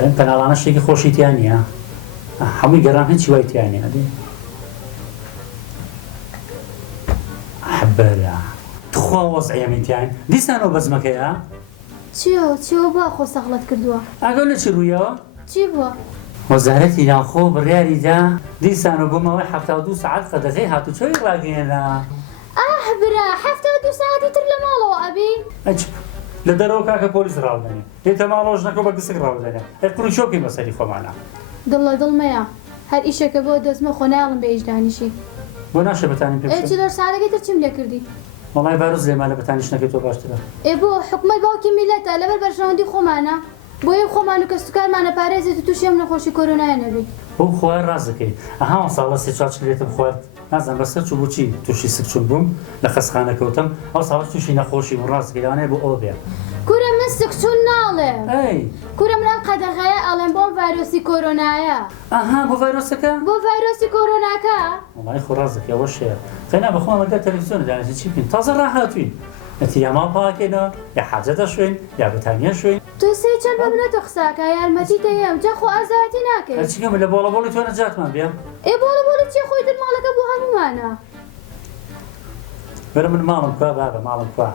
هەرم کەناڵانە شتێکی خۆشیتیان نییە هەمووی گەڕان هیچی وای تیان نیە حەبەرە تخوا وەزعیەمەتیان دیسانەوە بەزمەکەیە چیەوە بۆ خۆ سەغڵەت کردووە ئەگەر لە چ ڕوویەوە چی بووە؟ وەزارەتی ناوخۆ بڕیاریدا دیسانەوە بۆمەوەی 72 ساعت قەدەغەی هاتوچۆی ڕاگەێنە برا 72 ساعتی تر لە ماڵەوە ئەبی؟ لە دەرەوە کاکە پۆلیس ڕاودەنێ هێتە ماڵۆژ نەکە بە گسک ڕاودەنێ قڕی شۆکی بەسەری خۆمانە دڵە دڵمەیە هەر ئیشەکە بۆ دەستمە خۆ ناڵم بە ئیشدانیشی بۆ ناشە بەتانی پێ چ لەر سادەکەی تر چیم لێ کردی؟ وڵای باروز لێما لە بەتانیشتەکەی تۆ باشترە بۆ حکومەت باوکی میلەتە لەبەر بەرژەوەندی خۆمانە بۆیە خۆمان و کەستوکارمانە پارێزێت و تووشی ئەم نەخۆشی کۆرۆنایە نەبێت بۆ خوای ڕازەکەی ئەها ساڵە سێ چوار چلێتم خوارد نازان بەسەر چوو بۆچی تووشی سکچون بووم لە خەسخانە کەوتم ئەو ساڵ تووشی نەخۆشی و ڕاستەکەی لەوانەیە بۆ ئەوە بێ کورە من سکچون ناڵێم ئەی کورە منم قەدەغەیە ئەڵێم بۆم ڤایرۆسی کۆرۆنایە ئەها بۆ ڤایرۆسەکە بۆ ڤایرۆسی کۆرۆناکە وڵای خۆ ڕازەکەی ئەوە شەیە خەینا بەخۆم ئەگە تەلەڤیزیۆن دانێتی چی بکەین تازە ڕاهاتوین ئەتی یا ماڵ پاکێنەوە یا حاجەتە شوێن یا بەتانیە شوێن تۆ سێ چەند بە منەتە قساکە یارمەتی دەیەم جا خۆ ئازاتی ناکەیت هەرچیکەم لە بۆڵەبۆڵی تۆ نەجاتمان بێم بۆڵە چیە خۆی در ماڵەکە بۆ هەمومانە بەرە من ماڵم کووا بابە ماڵم کووا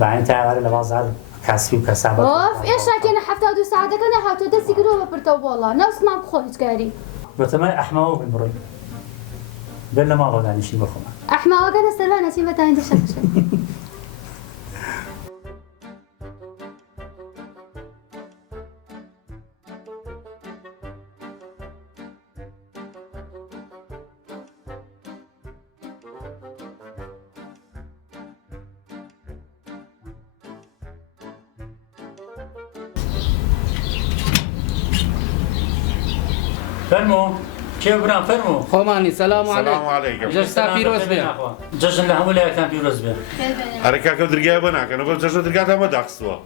باین تاوارە لە بازار کاسبی و کەسابەت ئێشاکێنە 72 ساعتەکە نەهاتۆ دەستی گرۆ بە پرتەوە بۆڵە نەوسمان بخۆ هیچکاری بەتەمای ئەحماوە بن بڕۆی بێن لە ماڵەوە دانیشین بەخۆمان ئەحماوەکە دەستەرانەسی بەتانی دەشەکەشە فەرمۆ کێ بران فەرمۆ خۆمانی سەلام عەلەیکم جەستا پیرۆز بێ جەژن لە هەموو لایەکان پیرۆز بێ هەرە کاکە درگای بۆ ناکەن بە جەژن درگات هەمە داخستووە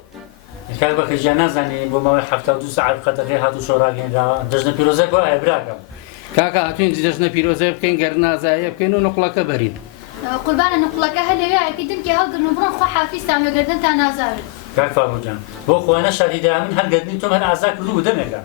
کار بەکەجیان نازانی بۆ ماوەی 72 ساعت قەدەغەی هاتوو شۆڕاگەێنراوە جەژنە پیرۆزەک وایە براکەم کاکە هاتوین جەژنە پیرۆزە بکەین گەر نازایە بکەین و نقڵەکە بەرین قوربانە نقڵەکە هەر لەوێیەکی دنکی هەڵگرن و بڕۆن خۆ حافیز تامێگەردن تا نازارن کاک فاروجان بۆ خۆیانە شاهیدا من هەرگەردنی تۆم هەر ئازا کردو بوو دەمێکە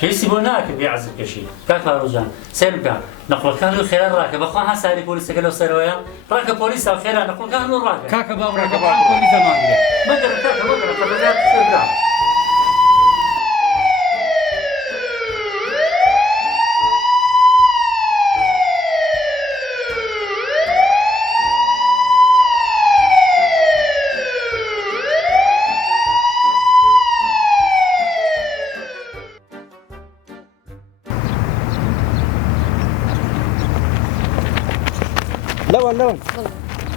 پێویستی بۆ ناکە بێ عەزب کەشی کاک فاروجان سێر بکە نەقڵەکان و خێرا ڕاکە بەخوا هەساری پۆلیسەکە لەو سەرەوەیە ڕاکە پۆلیسا خێرا نەقڵەکان و ڕاکە کاکە باوڕێکە پۆلیسە ماگرێ مەگەر کاکە مەگەر قەدەغەیات شوێنرا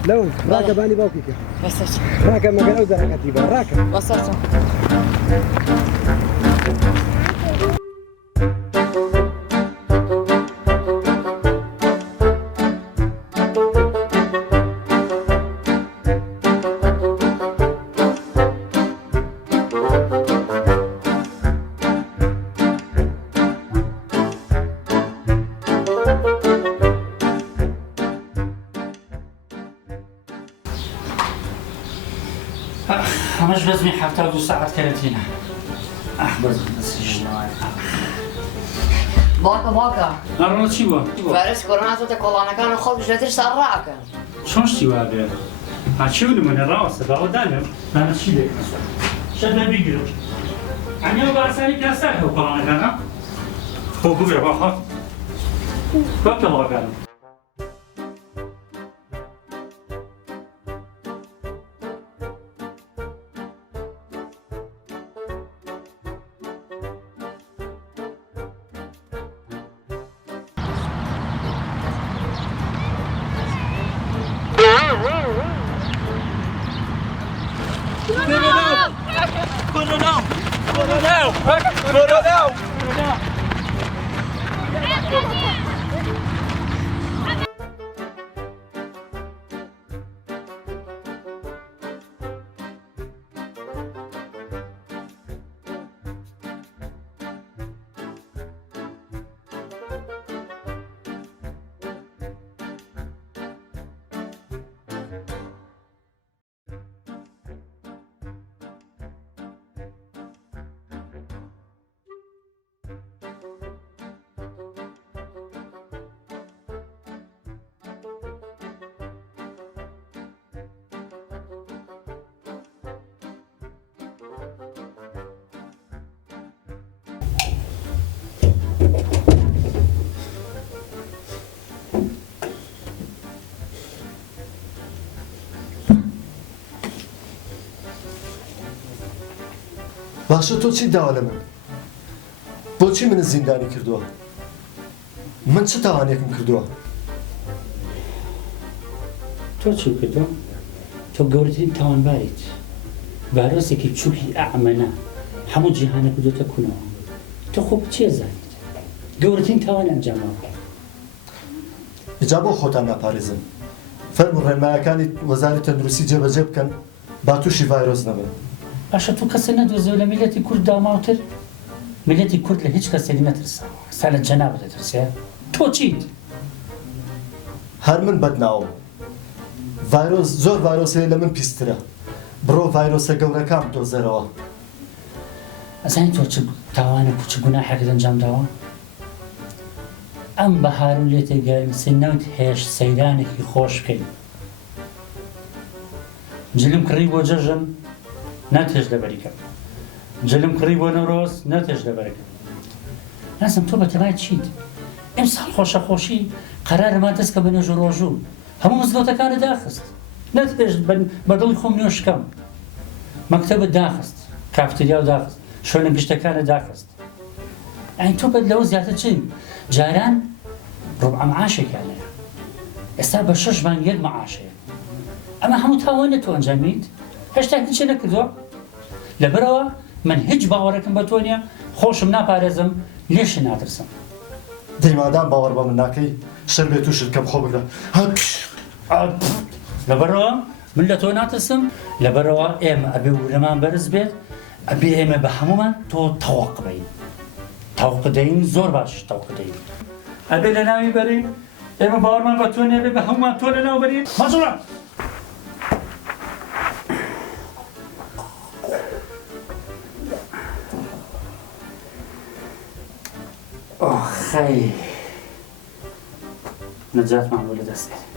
لەون ڕاکە بانی باوکیکە ڕاکە مەگەر ئەو دەرەکەتی بە ڕاکە همش بزمي 72 ساعة كارنتينا بس سجنوان باکە ناڕۆ چی بووە؟ ڤایرۆسی کۆرۆناتۆتە کۆڵانەکان و خەڵک لەتر سەرڕاکەن چۆن شتی وا بێ؟ چی منە ڕاوەستە باوە دانم دانە چی لێ شەد نەبیگرم ئەنیا بە ئاسانی پیاساکە و کۆڵانەکانە خۆ ببێ باخات بەکە ڵاکانم باشە تۆ چی داوا لە من بۆچی منە زیندانی کردووە من چ تاوانێکم کردووە تۆ چی کردو؟ تۆ گەورەترین تاوانباریت ڤایرۆسێکی بچووکی ئەعمەنە هەموو جیهانە کردوتە کوونەوە تۆ خۆ چێ زانیت گەورەترین تاوان ئەنجاماوە ئجا بۆ خۆتان ناپارێزن فەرمو ڕێنمایەکانی وەزاری تەندروستی جێبەجێ بکەن با تووشی ڤایرۆس نەبن باشە تو کەسە نەدۆزیەوە لە میلەتی کورد داماوتر میلەتی کورد لە هیچ کەسێک نەترساوە سا لە جەنابە دەترسێ تۆ چیت؟ هەر من بەدناوم ڤایرۆس زۆر ڤایرۆسەیە لە من پیسترە بڕۆ ڤایرۆسە گەورەکان دۆزەرەوە ئەزانی تۆ چ تاوانێک و چ گوناحێکت ئەنجام داوە؟ ئەم بەهارم لێ تێگەیاندسی نەوت هێش سەیرانێکی خۆش بکەین جلم کڕی بۆ جەژن نەتێش لەبەریکەم جلم کڕی بۆ نەورۆز نەتێش لەبەرەکەم نازم تۆ بەتەمای چیت؟ ئەم ساڵ خۆشەخۆشی قەرارەما دەست کە بە نوێژ و ڕۆژوو هەموو مزگەوتەکانت داخست نەتێش بەدڵی خۆم نوێشکەم مەکتەبت داخست کافتریا و داخست شوێنە گشتەکانت داخست ئەین تۆ بەد لەوە زیاتر چین جاران ڕوبع معاشێکیان هەیە ئێستا بە 6 مانگ 1 معاشەیە ئەمە هەموو تاوانە تۆ ئەنجامیت هێشتا هیچ نەکردووە لەبەرەوە من هیچ باوەڕێکم بە تۆ نییە خۆشم ناپارێزم لێشی ناترسم دەیمادام باوەڕ بە من ناکەی شەر بێت تووشت کەم خۆ بگرە لەبەرەوە من لە تۆ ناترسم لەبەرەوە ئێمە ئەبێ ورەمان بەرز بێت ئەبێ ئێمە بە هەمومان تۆ تەواق بین تەواق دەین زۆر باش تەواق دەین ئەبێ لە ناوی بەرین ئێمە باوەڕمان بە تۆ نییە بێ بە هەمومان تۆ لە ناو بەرین مەزوڕە خەی نەجاتمان بۆ لە دەستێت